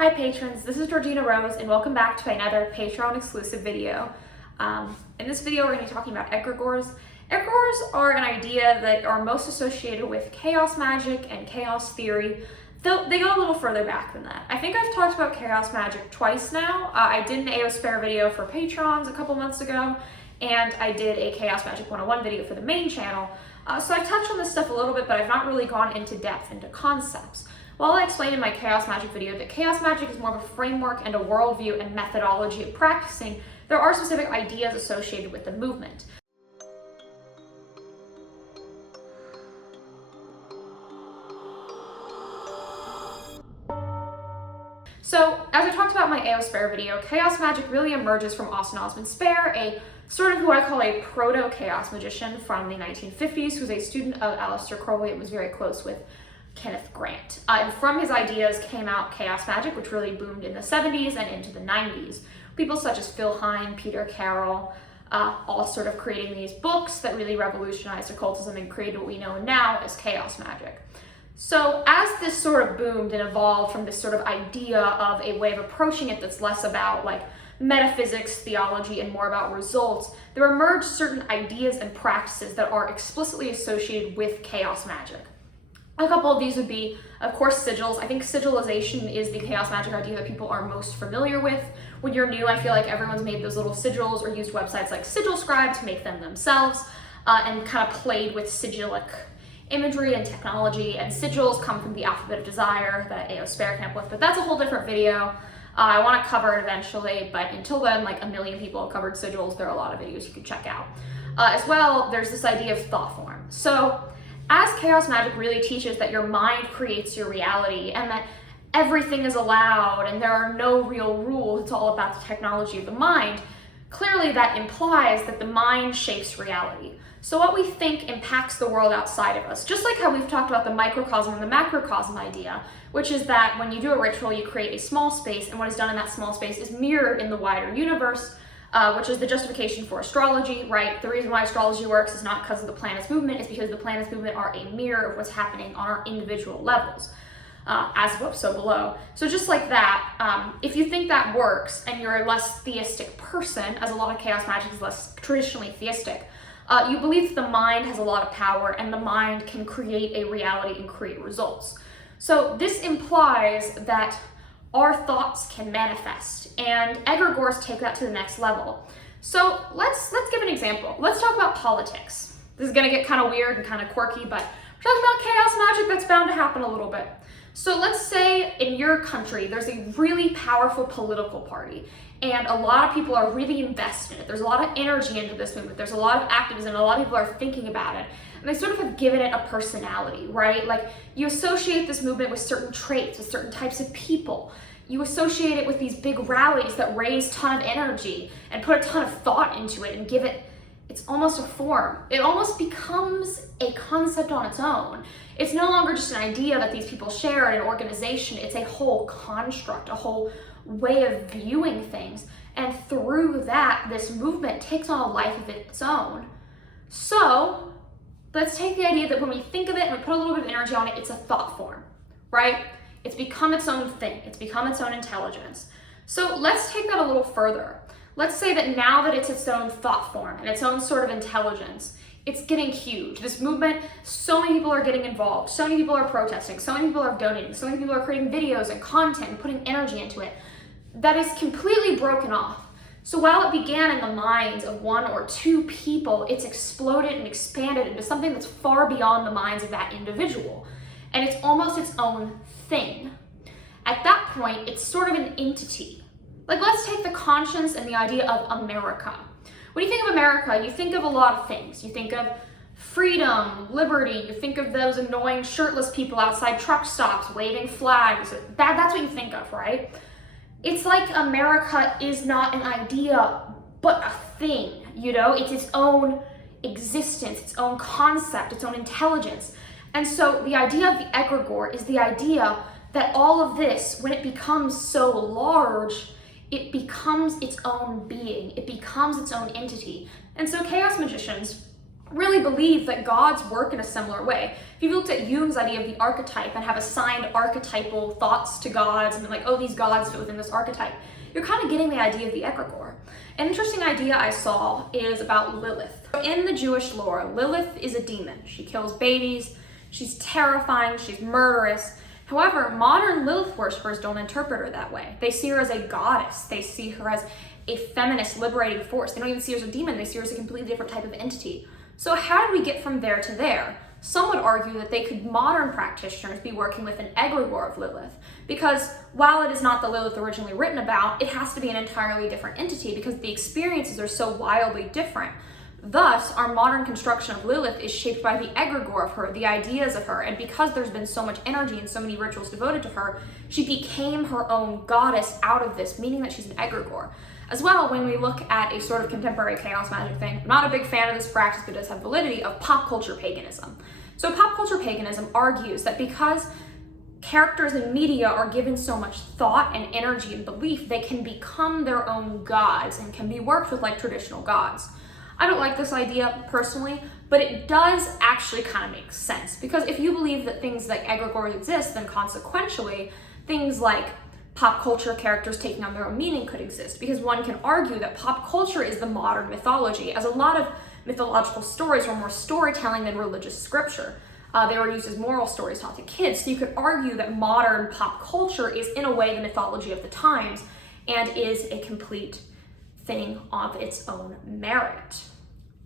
Hi patrons, this is Georgina Rose and welcome back to another Patreon exclusive video. In this video we're going to be talking about egregores. Egregores are an idea that are most associated with chaos magic and chaos theory, though they go a little further back than that. I think I've talked about chaos magic twice now. I did an Aospare video for patrons a couple months ago, and I did a Chaos Magic 101 video for the main channel. So I've touched on this stuff a little bit, but I've not really gone into depth into concepts. While I explained in my Chaos Magic video that Chaos Magic is more of a framework and a worldview and methodology of practicing, there are specific ideas associated with the movement. So, as I talked about in my Aospare video, Chaos Magic really emerges from Austin Osman Spare, a sort of who I call a proto-chaos magician from the 1950s, who's a student of Aleister Crowley and was very close with Kenneth Grant. And from his ideas came out Chaos Magic, which really boomed in the 70s and into the 90s. People such as Phil Hine, Peter Carroll, all sort of creating these books that really revolutionized occultism and created what we know now as Chaos Magic. So as this sort of boomed and evolved from this sort of idea of a way of approaching it that's less about like metaphysics, theology, and more about results, there emerged certain ideas and practices that are explicitly associated with Chaos Magic. A couple of these would be, of course, sigils. I think sigilization is the chaos magic idea that people are most familiar with. When you're new, I feel like everyone's made those little sigils or used websites like Sigil Scribe to make them themselves and kind of played with sigillic imagery and technology. And sigils come from the alphabet of desire that Aospare came up with, but that's a whole different video. I want to cover it eventually, but until then, like 1 million people have covered sigils. There are a lot of videos you can check out. As well, there's this idea of thought form. So, as Chaos Magic really teaches that your mind creates your reality and that everything is allowed and there are no real rules, it's all about the technology of the mind, clearly that implies that the mind shapes reality. So what we think impacts the world outside of us, just like how we've talked about the microcosm and the macrocosm idea, which is that when you do a ritual, you create a small space, and what is done in that small space is mirrored in the wider universe, which is the justification for astrology, right? The reason why astrology works is not because of the planets' movement, it's because the planets' movement are a mirror of what's happening on our individual levels, as above, so below. So just like that, if you think that works and you're a less theistic person, as a lot of chaos magic is less traditionally theistic, you believe that the mind has a lot of power and the mind can create a reality and create results. So this implies that our thoughts can manifest, and egregores take that to the next level. So let's give an example. Let's talk about politics. This is gonna get kind of weird and kind of quirky, but we're talking about chaos magic that's bound to happen a little bit. So let's say in your country, there's a really powerful political party, and a lot of people are really invested in it. There's a lot of energy into this movement. There's a lot of activism, and a lot of people are thinking about it. And they sort of have given it a personality, right? Like you associate this movement with certain traits, with certain types of people. You associate it with these big rallies that raise a ton of energy and put a ton of thought into it and give it, it's almost a form. It almost becomes a concept on its own. It's no longer just an idea that these people share in an organization. It's a whole construct, a whole way of viewing things. And through that, this movement takes on a life of its own. So let's take the idea that when we think of it and we put a little bit of energy on it, it's a thought form, right? It's become its own thing. It's become its own intelligence. So let's take that a little further. Let's say that now that it's its own thought form and its own sort of intelligence, it's getting huge. This movement, so many people are getting involved. So many people are protesting. So many people are donating. So many people are creating videos and content and putting energy into it. That is completely broken off. So while it began in the minds of 1 or 2 people, it's exploded and expanded into something that's far beyond the minds of that individual. And it's almost its own thing. At that point, it's sort of an entity. Like let's take the conscience and the idea of America. When you think of America, you think of a lot of things. You think of freedom, liberty, you think of those annoying shirtless people outside truck stops waving flags. That's what you think of, right? It's like America is not an idea, but a thing, you know? It's its own existence, its own concept, its own intelligence. And so the idea of the egregore is the idea that all of this, when it becomes so large, it becomes its own being. It becomes its own entity. And so chaos magicians really believe that gods work in a similar way. If you looked at Jung's idea of the archetype and have assigned archetypal thoughts to gods and been like, oh, these gods fit within this archetype, you're kind of getting the idea of the egregore. An interesting idea I saw is about Lilith. In the Jewish lore, Lilith is a demon. She kills babies, she's terrifying, she's murderous. However, modern Lilith worshippers don't interpret her that way. They see her as a goddess. They see her as a feminist liberating force. They don't even see her as a demon. They see her as a completely different type of entity. So how did we get from there to there? Some would argue that modern practitioners be working with an egregore of Lilith, because while it is not the Lilith originally written about, it has to be an entirely different entity because the experiences are so wildly different. Thus, our modern construction of Lilith is shaped by the egregore of her, the ideas of her, and because there's been so much energy and so many rituals devoted to her, she became her own goddess out of this, meaning that she's an egregore. As well, when we look at a sort of contemporary chaos magic thing, I'm not a big fan of this practice, but it does have validity, of pop culture paganism. So pop culture paganism argues that because characters in media are given so much thought and energy and belief, they can become their own gods and can be worked with like traditional gods. I don't like this idea personally, but it does actually kind of make sense, because if you believe that things like egregores exist, then consequentially, things like pop culture characters taking on their own meaning could exist, because one can argue that pop culture is the modern mythology, as a lot of mythological stories were more storytelling than religious scripture. They were used as moral stories taught to kids, so you could argue that modern pop culture is in a way the mythology of the times and is a complete thing of its own merit.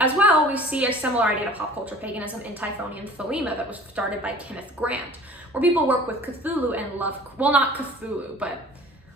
As well, we see a similar idea to pop culture paganism in Typhonian Thelema that was started by Kenneth Grant, where people work with Cthulhu and not Cthulhu, but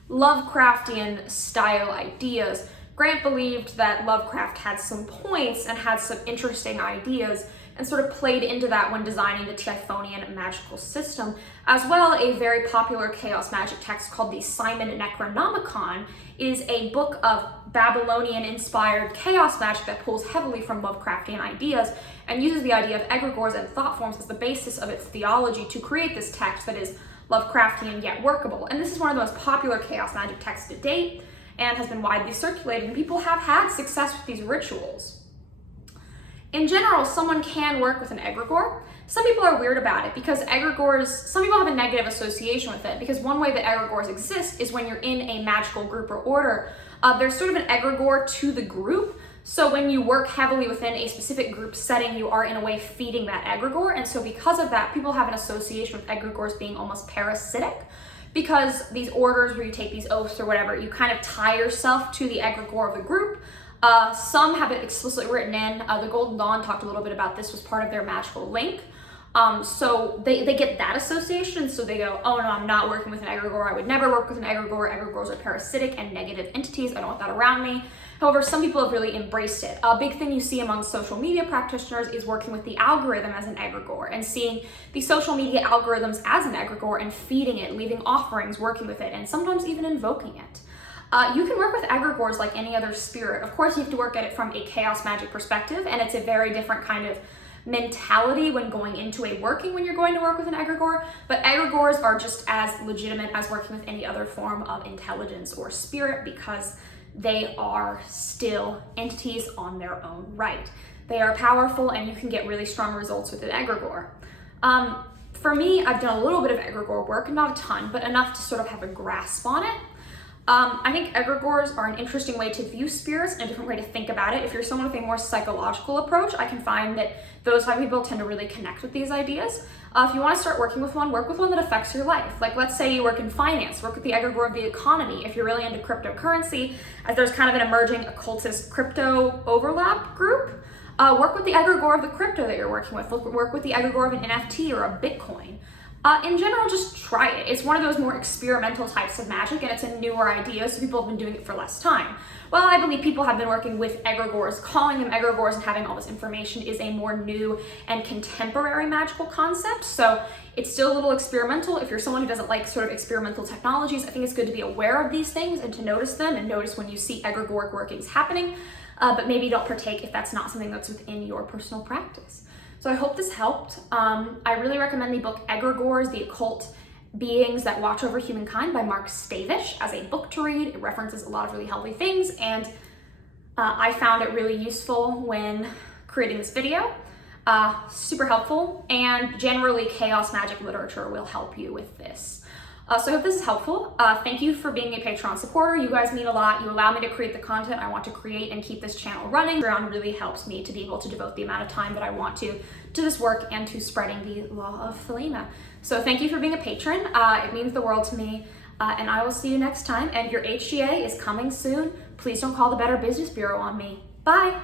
Lovecraftian style ideas. Grant believed that Lovecraft had some points and had some interesting ideas and sort of played into that when designing the Typhonian magical system. As well, a very popular chaos magic text called the Simon Necronomicon is a book of Babylonian-inspired chaos magic that pulls heavily from Lovecraftian ideas and uses the idea of egregores and thought forms as the basis of its theology to create this text that is Lovecraftian yet workable. And this is one of the most popular chaos magic texts to date and has been widely circulated, and people have had success with these rituals. In general, someone can work with an egregore. Some people are weird about it because egregores, some people have a negative association with it, because one way that egregores exist is when you're in a magical group or order. There's sort of an egregore to the group. So when you work heavily within a specific group setting, you are in a way feeding that egregore. And so because of that, people have an association with egregores being almost parasitic, because these orders where you take these oaths or whatever, you kind of tie yourself to the egregore of the group. Some have it explicitly written in. The Golden Dawn talked a little bit about this, was part of their magical link. So they get that association, so they go, oh no, I'm not working with an egregore. I would never work with an egregore. Egregores are parasitic and negative entities. I don't want that around me. However, some people have really embraced it. A big thing you see among social media practitioners is working with the algorithm as an egregore and seeing the social media algorithms as an egregore and feeding it, leaving offerings, working with it, and sometimes even invoking it. You can work with egregores like any other spirit. Of course, you have to work at it from a chaos magic perspective, and it's a very different kind of mentality when going into a working when you're going to work with an egregore, but egregores are just as legitimate as working with any other form of intelligence or spirit, because they are still entities on their own right. They are powerful, and you can get really strong results with an egregore. For me, I've done a little bit of egregore work, not a ton, but enough to sort of have a grasp on it. I think egregores are an interesting way to view spirits and a different way to think about it. If you're someone with a more psychological approach, I can find that those type of people tend to really connect with these ideas. If you want to start working with one, work with one that affects your life. Like, let's say you work in finance, work with the egregore of the economy. If you're really into cryptocurrency, as there's kind of an emerging occultist crypto overlap group, work with the egregore of the crypto that you're working with. Work with the egregore of an NFT or a Bitcoin. In general, just try it. It's one of those more experimental types of magic, and it's a newer idea, so people have been doing it for less time. While I believe people have been working with egregores, calling them egregores and having all this information is a more new and contemporary magical concept, so it's still a little experimental. If you're someone who doesn't like sort of experimental technologies, I think it's good to be aware of these things and to notice them and notice when you see egregoric workings happening, but maybe don't partake if that's not something that's within your personal practice. So I hope this helped. I really recommend the book Egregores, the Occult Beings That Watch Over Humankind by Mark Stavish as a book to read. It references a lot of really healthy things, and I found it really useful when creating this video. Super helpful, and generally chaos magic literature will help you with this. So I hope this is helpful. Thank you for being a Patreon supporter. You guys mean a lot. You allow me to create the content I want to create and keep this channel running. Patreon really helps me to be able to devote the amount of time that I want to this work and to spreading the law of Thelema. So thank you for being a patron. It means the world to me. And I will see you next time. And your HGA is coming soon. Please don't call the Better Business Bureau on me. Bye.